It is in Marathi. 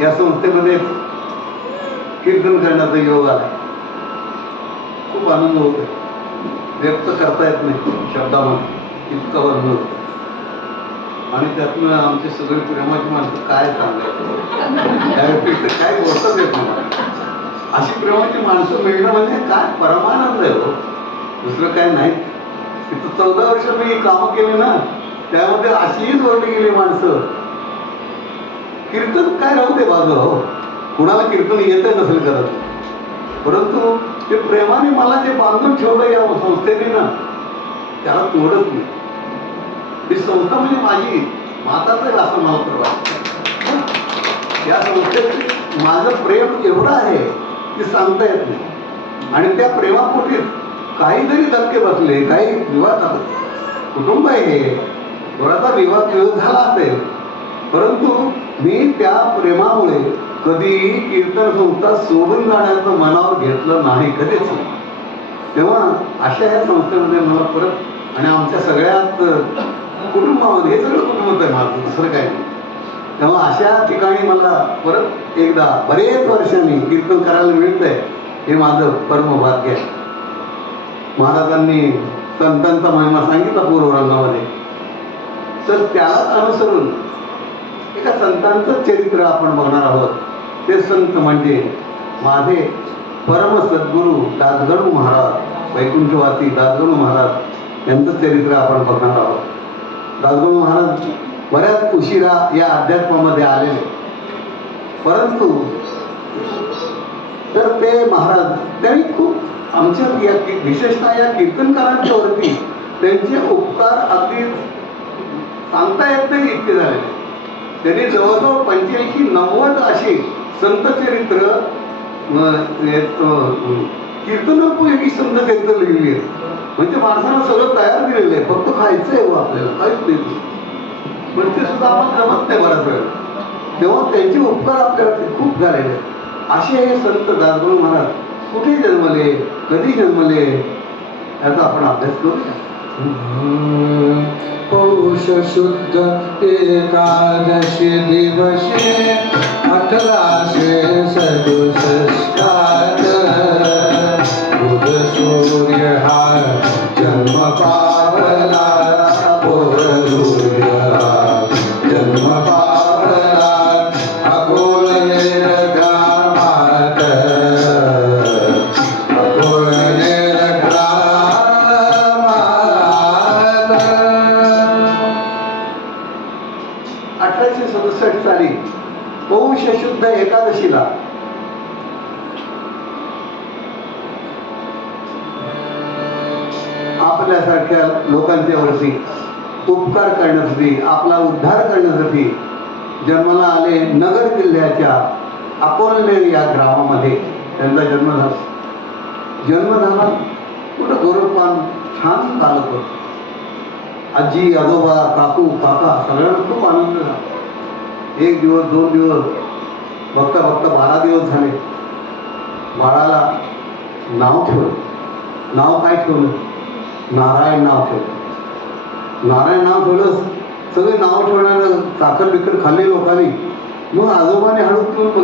या संस्थेमध्ये म्हणजे कीर्तन करण्याचा योग आला. खूप आनंद होतो व्यक्त करता येत नाही शब्दामध्ये. इतका आनंद होतो आणि त्यातनं आमची सगळी प्रेमाची माणसं काय सांगायचं? त्या काय बोलताच येत नाही अशी प्रेमाची माणसं मिळणं म्हणजे काय? परमानंद आहे हो. दुसरं काय नाही. तिथं चौदा वर्ष मी कामं केली ना त्यामध्ये अशीही जोडली गेली माणसं. कीर्तन काय राहू दे बाजू हो. कुणाला कीर्तन येत नसेल करत. परंतु ते प्रेमाने मला जे बांधून ठेवलं या संस्थेने ना त्याला तोडत नाही. ही संस्था म्हणजे माझी माताच आहे असं मला तर वाटतं. या संस्थेत माझं प्रेम एवढं आहे की सांगता येत नाही. आणि त्या प्रेमापोटीत काही जरी धक्के बसले काही विवाद झाले कुटुंब आहे. हे थोडासा विवाद विरोध झाला असेल परंतु मी त्या प्रेमामुळे कधीही कीर्तन संस्था सोडून जाण्याचं मनावर घेतलं नाही कधीच तेव्हा अशा या संस्थेमध्ये मला परत आणि आमच्या सगळ्यात कुटुंबामध्ये हे सगळं कुटुंब आहे माझं दुसरं काय नाही. तेव्हा अशा ठिकाणी मला परत एकदा बरेच वर्षांनी कीर्तन करायला मिळतंय हे माझं परम भाग्य आहे. महाराजांनी संतांचा महिमा सांगितला पूर्वरंगामध्ये तर त्यालाच अनुसरून एका संतांचं चरित्र आपण बघणार आहोत. ते संत म्हणजे माझे परम सद्गुरू दासगणू महाराज वैकुंठवासी दासगणू महाराज यांचं चरित्र आपण बघणार आहोत. दासगणू महाराज बऱ्याच उशिरा या अध्यात्मामध्ये आलेले. परंतु तर ते महाराज त्यांनी खूप आमच्या या विशेषतः या कीर्तनकारांच्या वरती त्यांचे उपकार अगदी सांगता येत नाही इतके झालेले. त्यांनी जवळजवळ पंच्याऐंशी नव्वद अशी संत चरित्र कीर्तनोपयोगी संत चरित्र लिहिली आहेत. म्हणजे माणसाला सगळं तयार दिलेलं आहे. फक्त खायचं आहे हो आपल्याला काहीच नाही पण ते सुद्धा आम्हाला जमत नाही बराच वेळ तेव्हा त्यांचे उपकार आपल्याला खूप झालेले आहेत. असे हे संत दासगुरु महाराज कुठे जन्मले कधी जन्मले याचा आपण अभ्यास करूया. पौष शुद्ध एकादशी दिवशी अठराशे सदुसष्टात बुध सूर्य अठराशे सदुसष्ट साली पौष शुद्ध एकादशीला. आपल्यासारख्या लोकांच्यावरती उपकार करण्यासाठी आपला उद्धार करण्यासाठी जन्माला आले नगर किल्ल्याच्या अकोलेर या ग्रामामध्ये त्यांचा जन्म झाला. जन्म झाला. कुठं गौरवपान छान चालत होतं. आजी आजोबा काकू काका सगळ्यांना खूप आनंद झाला. एक दिवस दोन दिवस बघता बघता बारा दिवस झाले. बाळाला नाव ठेवलं. नाव काय ठेवलं? नारायण नाव ठेवलं. नारायण नाव ठेवलं सगळे नाव ठेवण्यानं साखर बिकर खाल्ले लोकांनी. मग आजोबाने हळूच